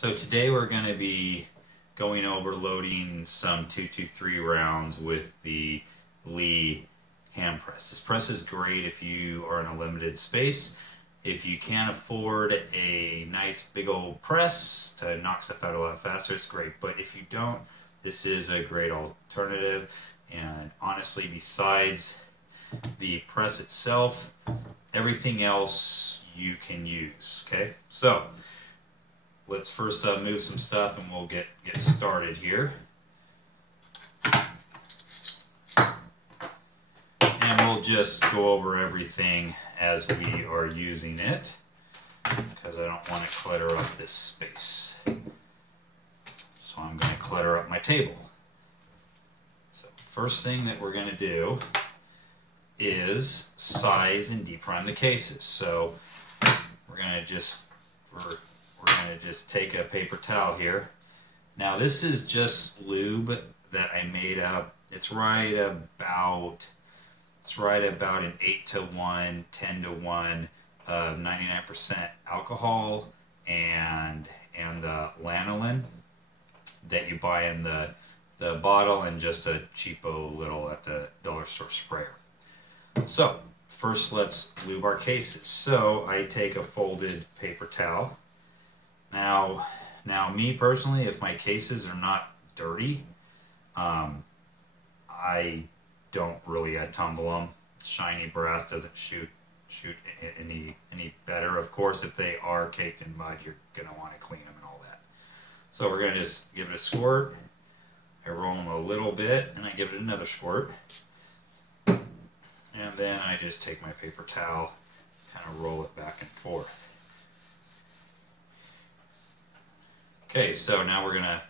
So today we're going to be going over loading some 223 rounds with the Lee hand press. This press is great if you are in a limited space. If you can't afford a nice big old press to knock stuff out a lot faster, it's great. But if you don't, this is a great alternative. And honestly, besides the press itself, everything else you can use. Okay, so let's first move some stuff and we'll get started here. And we'll just go over everything as we are using it, because I don't want to clutter up this space. So I'm going to clutter up my table. So first thing that we're going to do is size and deprime the cases. So we're going to just take a paper towel here. Now this is just lube that I made up. It's right about an 8-to-1, 10-to-1 of 99% alcohol and the lanolin that you buy in the bottle, and just a cheapo little at the dollar store sprayer. So first let's lube our cases. So I take a folded paper towel. Now me personally, if my cases are not dirty, I don't really tumble them. Shiny brass doesn't shoot any better. Of course, if they are caked in mud, you're gonna want to clean them and all that. So we're gonna just give it a squirt. I roll them a little bit, and I give it another squirt, and then I just take my paper towel, kind of roll it back and forth. Okay, so now we're gonna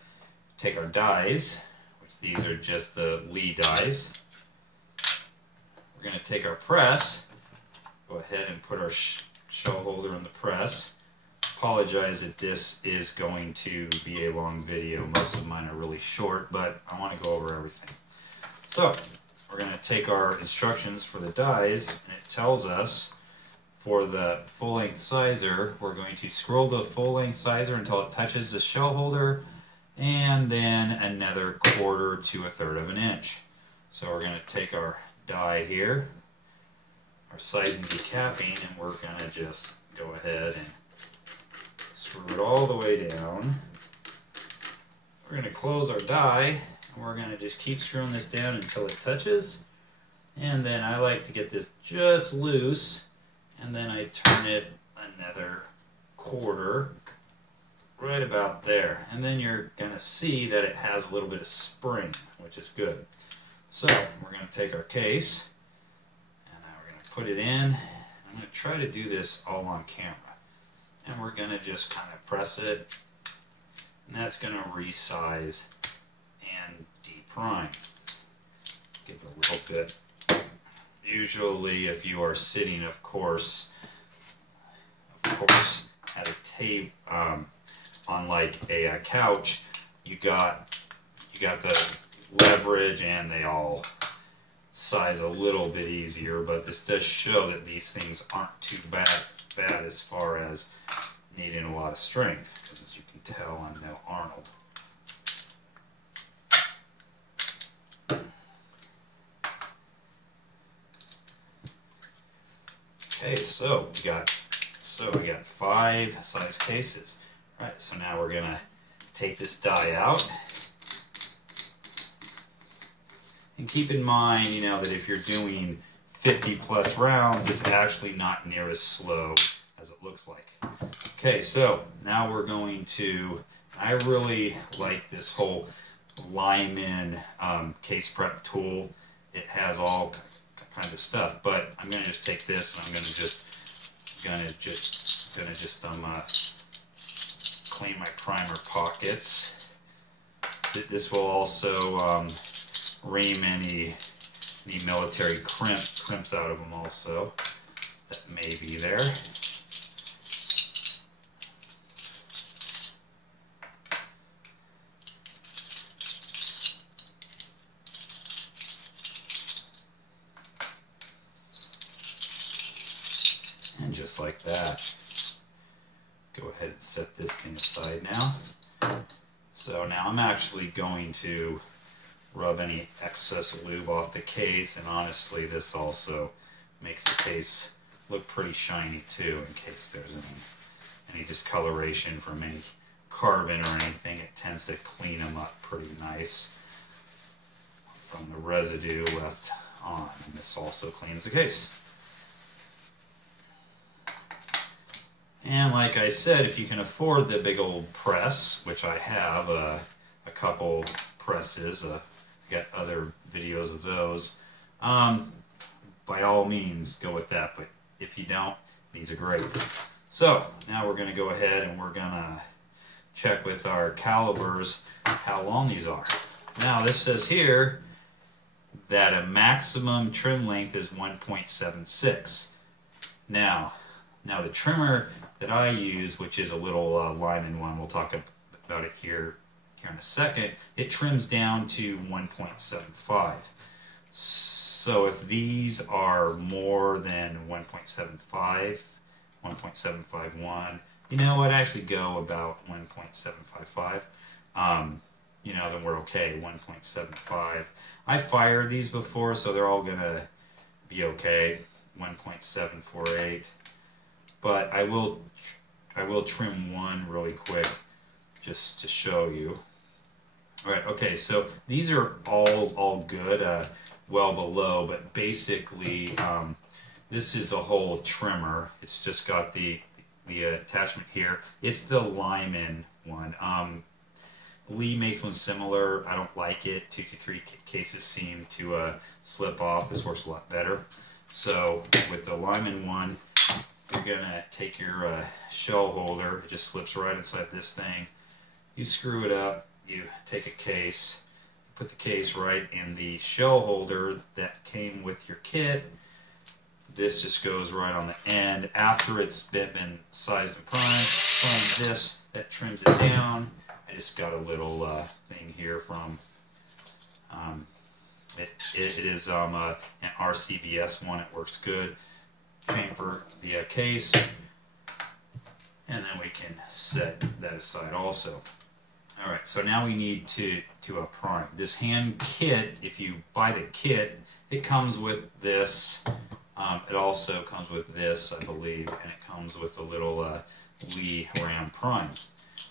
take our dies, which these are just the Lee dies. We're going to take our press, go ahead and put our shell holder in the press. Apologize that this is going to be a long video. Most of mine are really short, but I want to go over everything. So we're going to take our instructions for the dies, and it tells us for the full-length sizer, we're going to scroll the full-length sizer until it touches the shell holder, and then another 1/4 to 1/3 of an inch. So we're going to take our die here, our sizing decapping, and we're going to just go ahead and screw it all the way down. We're going to close our die, and we're going to just keep screwing this down until it touches. And then I like to get this just loose, and then I turn it another 1/4 right about there. And then you're going to see that it has a little bit of spring, which is good. So we're going to take our case, and now we're going to put it in. I'm going to try to do this all on camera. And we're going to just kind of press it, and that's going to resize and deprime. Give it a little bit. Usually if you are sitting, of course, at a table, on like a couch, you got the leverage, and they all size a little bit easier, but this does show that these things aren't too bad as far as needing a lot of strength, because as you can tell, I'm no Arnold. Okay, so we got 5 size cases. All right, so now we're gonna take this die out. And keep in mind, you know, that if you're doing 50+ rounds, it's actually not near as slow as it looks like. Okay, so now we're going to, I really like this whole Lyman case prep tool. It has all kinds of stuff, but I'm going to just take this, and I'm going to just clean my primer pockets. This will also ream any military crimps out of them also that may be there. And just like that, go ahead and set this thing aside now. So now I'm actually going to rub any excess lube off the case, and honestly this also makes the case look pretty shiny too, in case there's any discoloration from any carbon or anything. It tends to clean them up pretty nice from the residue left on, and this also cleans the case. And like I said, if you can afford the big old press, which I have a couple presses, I got other videos of those, by all means go with that, but if you don't, these are great. So now we're going to go ahead and we're going to check with our calibers how long these are. Now this says here that a maximum trim length is 1.76. Now the trimmer that I use, which is a little Lyman one, we'll talk about it here in a second, it trims down to 1.75. So if these are more than 1.75, 1.751, you know, I'd actually go about 1.755. You know, then we're okay, 1.75. I fired these before, so they're all gonna be okay, 1.748. But I will trim one really quick just to show you. All right, okay, so these are all good, well below, but basically this is a whole trimmer. It's just got the attachment here. It's the Lyman one. Lee makes one similar. I don't like it. 223 cases seem to slip off. This works a lot better. So with the Lyman one, you're gonna take your shell holder. It just slips right inside this thing. You screw it up. You take a case, put the case right in the shell holder that came with your kit. This just goes right on the end. After it's been sized and primed, from this that trims it down. I just got a little thing here from it is an RCBS one. It works good. Chamfer the case, and then we can set that aside also. All right, so now we need to prime this hand kit. If you buy the kit, it comes with this. It also comes with this, I believe, and it comes with a little Lee Ram prime.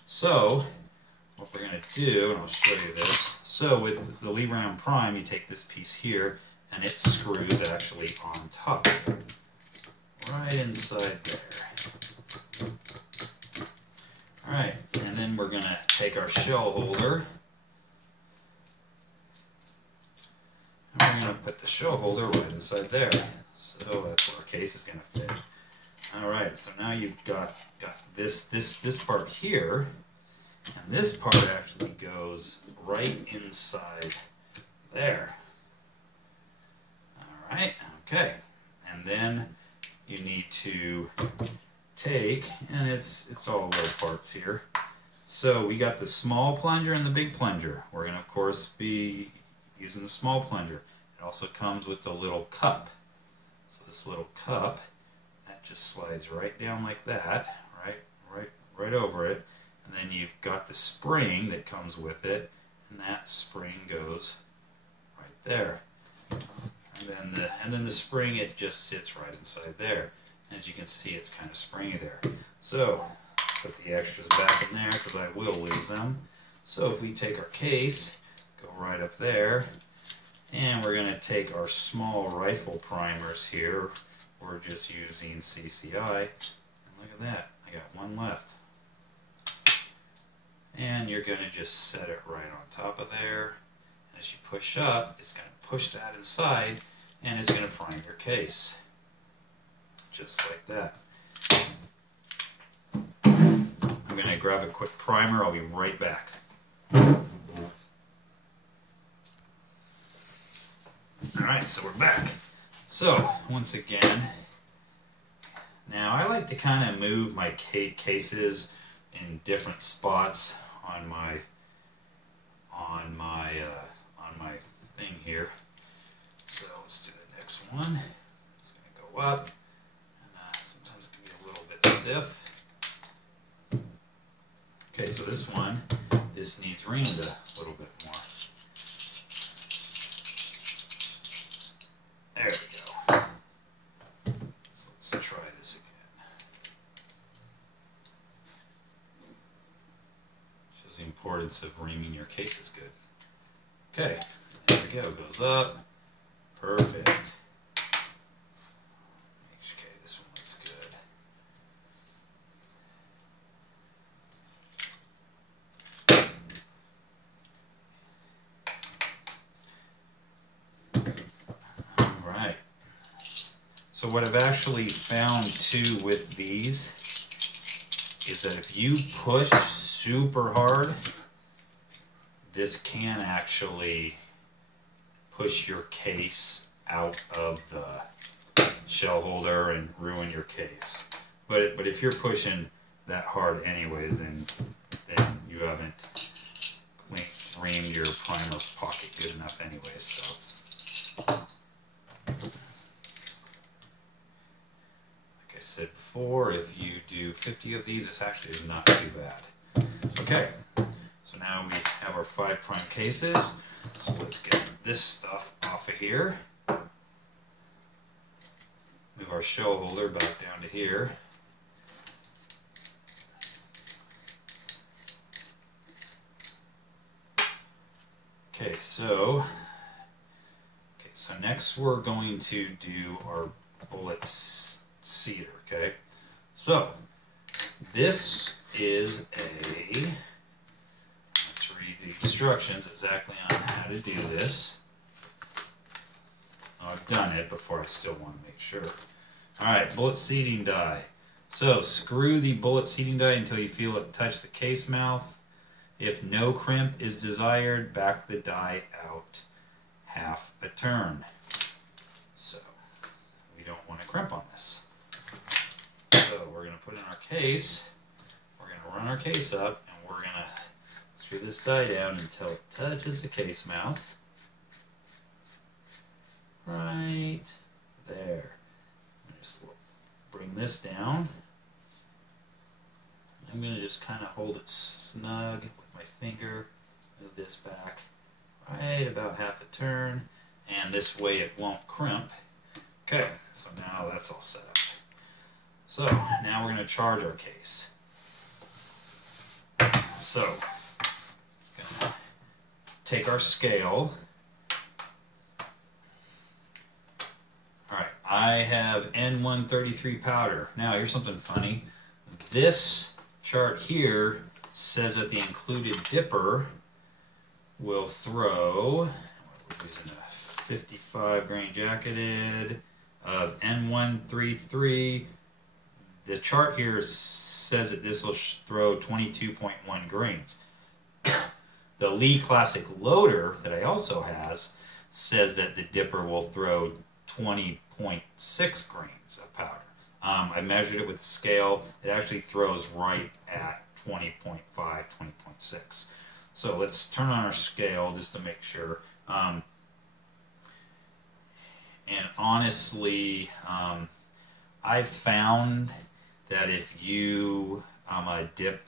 So what we're going to do, and I'll show you this. So with the Lee Ram prime, you take this piece here, and it screws actually on top, right inside there. All right, and then we're going to take our shell holder, and we're going to put the shell holder right inside there. So that's where our case is going to fit. All right, so now you've got this part here, and this part actually goes right inside there. All right, okay, and then you need to take, and it's all little parts here. So we got the small plunger and the big plunger. We're going to, of course, be using the small plunger. It also comes with a little cup. So this little cup, that just slides right down like that, right over it. And then you've got the spring that comes with it, and that spring goes right there. And then the spring, it just sits right inside there. As you can see, it's kind of springy there. So put the extras back in there because I will lose them. So if we take our case, go right up there, and we're going to take our small rifle primers here. We're just using CCI. And look at that, I got one left. And you're going to just set it right on top of there. As you push up, it's going to push that inside, and it's going to prime your case. Just like that. I'm going to grab a quick primer. I'll be right back. Alright, so we're back. So, once again, now I like to kind of move my cases in different spots on my thing here. So let's do the next one. It's going to go up, and sometimes it can be a little bit stiff. Okay, so this one, this needs reamed a little bit more. There we go. So let's try this again. Shows the importance of reaming your cases good. Okay, there we go. Goes up. Perfect. Okay, this one looks good. All right. So what I've actually found too with these is that if you push super hard, this can actually push your case out of the shell holder and ruin your case. But if you're pushing that hard anyways, then you haven't reamed your primer pocket good enough anyways. So, like I said before, if you do 50 of these, this actually is not too bad. Okay, so now we have our 5' cases. So let's get this stuff off of here. Move our shell holder back down to here. Okay, so next we're going to do our bullet seeder, okay? So this is let's read the instructions exactly on how to do this. I've done it before, I still want to make sure. Alright, bullet seating die. So screw the bullet seating die until you feel it touch the case mouth. If no crimp is desired, back the die out half a turn. So we don't want to crimp on this. So we're going to put in our case, we're going to run our case up, and we're going to screw this die down until it touches the case mouth. Right there. Just bring this down. I'm going to just kind of hold it snug with my finger, move this back right about half a turn, and this way it won't crimp. Okay, so now that's all set up. So now we're going to charge our case. So, gonna take our scale. Alright, I have N133 powder. Now here's something funny. This chart here says that the included dipper will throw, we're using a 55 grain jacketed of N133. The chart here says that this will throw 22.1 grains. The Lee Classic Loader that I also has says that the dipper will throw 20.6 grains of powder. I measured it with the scale. It actually throws right at 20.5, 20.6. So let's turn on our scale just to make sure. And honestly, I've found that if you dip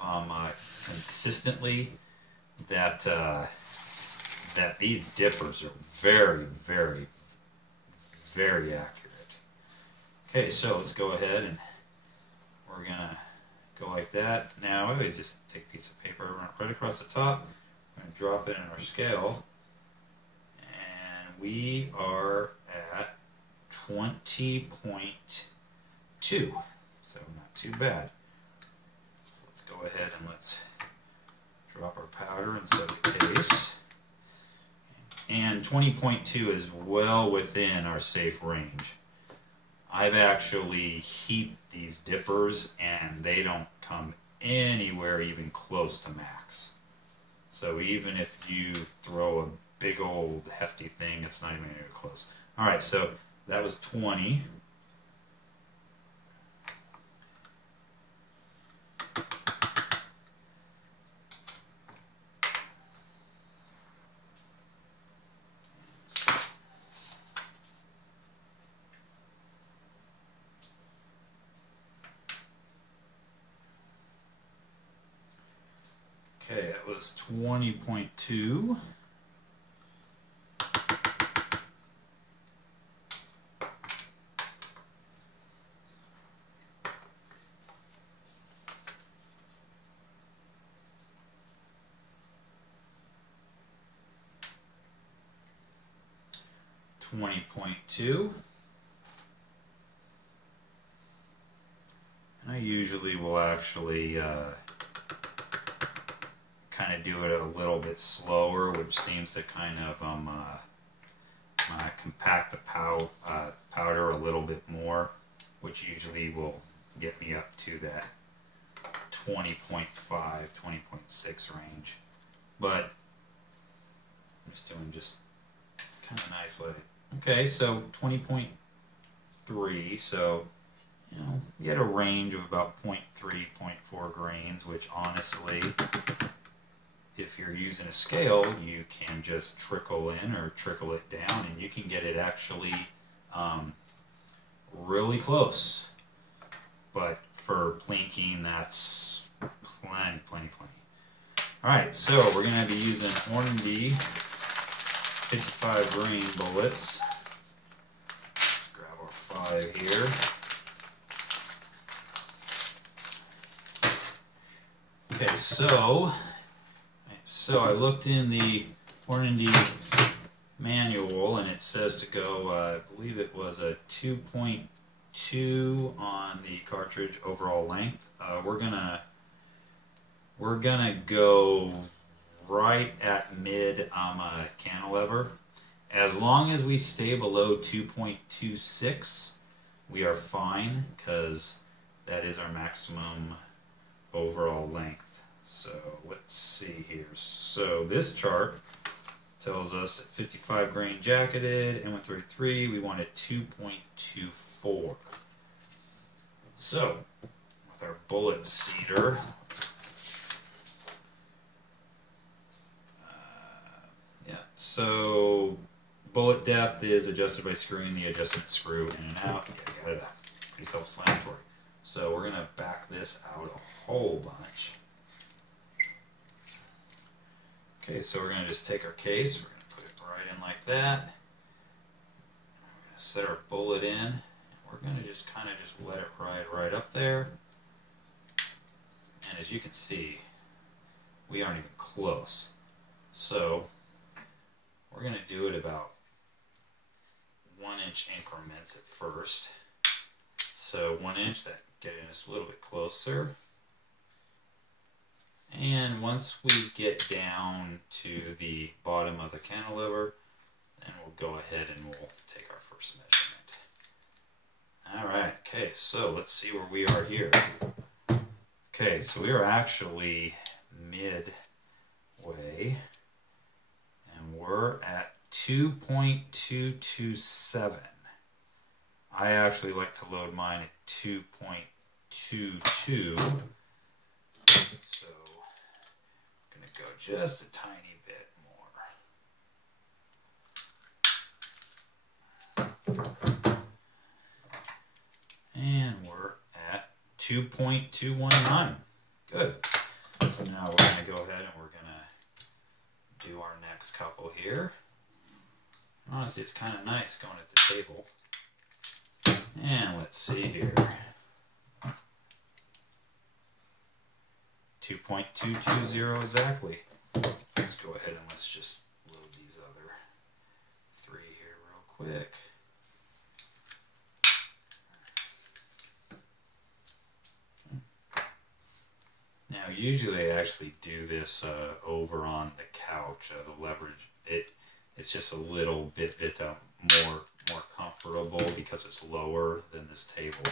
consistently, that these dippers are very, very, very accurate. Okay, so let's go ahead and we're gonna go like that. Now I always just take a piece of paper, run it right across the top, I'm gonna drop it in our scale, and we are at 20.2. So not too bad. So let's go ahead and let's drop our powder and set the case. And 20.2 is well within our safe range. I've actually heaped these dippers and they don't come anywhere even close to max. So even if you throw a big old hefty thing, it's not even anywhere close. Alright, so that was 20. Okay, that was 20.2. .2, and I usually will actually kind of do it a little bit slower, which seems to kind of compact the powder a little bit more, which usually will get me up to that 20.5, 20.6 range. But I'm just doing kind of nice like. Okay, so 20.3, so you know, you get a range of about 0.3, 0.4 grains, which honestly, if you're using a scale, you can just trickle in or trickle it down, and you can get it actually really close. But for plinking, that's plenty. Alright, so we're going to be using Hornady 55 grain bullets. Grab our 5 here. Okay, so I looked in the Hornady manual, and it says to go, I believe it was a 2.2 on the cartridge overall length. We're gonna go right at mid cantilever. As long as we stay below 2.26, we are fine, because that is our maximum overall length. So let's see here. So this chart tells us at 55 grain jacketed, M133, we want a 2.24. So with our bullet seeder, so bullet depth is adjusted by screwing the adjustment screw in and out. Yeah, you got it. Pretty self-explanatory. So we're gonna back this out a whole bunch. Okay, so we're gonna just take our case, we're gonna put it right in like that. We're gonna set our bullet in, and we're gonna just kind of let it ride right up there. And as you can see, we aren't even close. So we're going to do it about 1 inch increments at first. So 1 inch, that getting us a little bit closer. And once we get down to the bottom of the cantilever, then we'll go ahead and we'll take our first measurement. Alright, okay, so let's see where we are here. Okay, so we are actually midway. And we're at 2.227. I actually like to load mine at 2.22. So I'm going to go just a tiny bit more. And we're at 2.219. Good. So now we're going to go ahead and we're going to do our next couple here. Honestly, it's kind of nice going at the table. And let's see here. 2.220 exactly. Let's go ahead and let's just load these other 3 here real quick. Now, usually I actually do this over on the couch. The leverage, it's just a little bit more comfortable because it's lower than this table.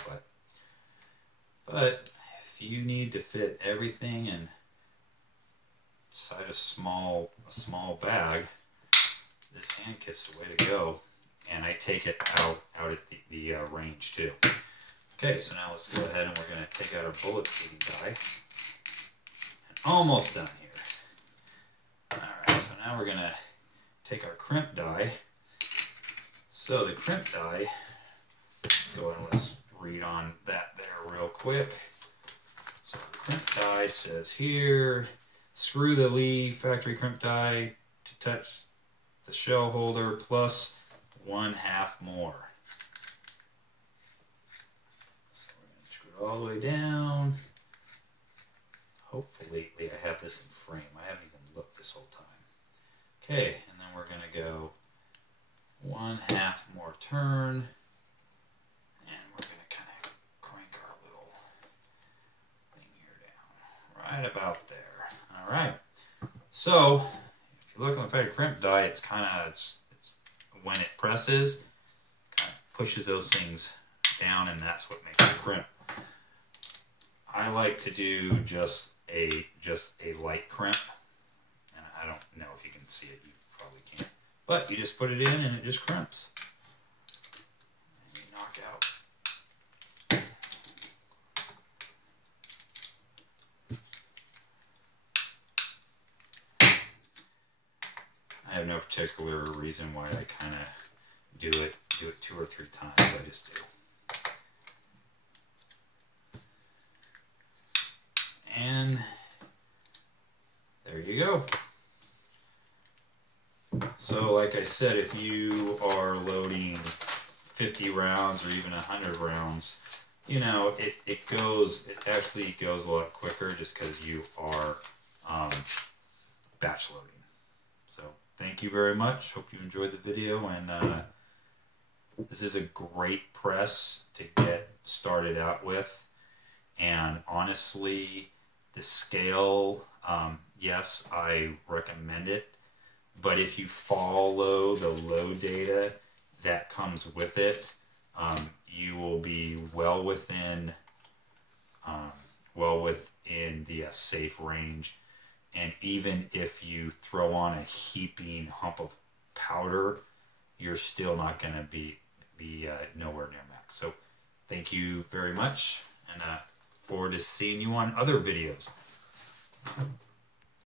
But if you need to fit everything inside a small bag, this hand kit's the way to go. And I take it out at the range too. Okay, so now let's go ahead and we're going to take out our bullet seating die. Almost done here. Alright, so now we're going to take our crimp die. So the crimp die, let's go ahead and let's read on that there real quick. So the crimp die says here, screw the Lee factory crimp die to touch the shell holder plus 1/2 more. So we're going to screw it all the way down. Hopefully, I have this in frame. I haven't even looked this whole time. Okay, and then we're going to go 1/2 more turn. And we're going to kind of crank our little thing here down. Right about there. All right. So, if you look on the factory crimp die, it's kind of, when it presses, kind of pushes those things down, and that's what makes it crimp. I like to do just a light crimp, and I don't know if you can see it. You probably can't, but you just put it in, and it just crimps. And you knock out. I have no particular reason why I kind of do it 2 or 3 times. I just do. And there you go. So like I said, if you are loading 50 rounds or even 100 rounds, you know, it actually goes a lot quicker just because you are batch loading. So thank you very much. Hope you enjoyed the video, and this is a great press to get started out with. And honestly, the scale, yes, I recommend it, but if you follow the load data that comes with it, you will be well within the safe range. And even if you throw on a heaping hump of powder, you're still not going to be nowhere near max. So thank you very much, and forward to seeing you on other videos.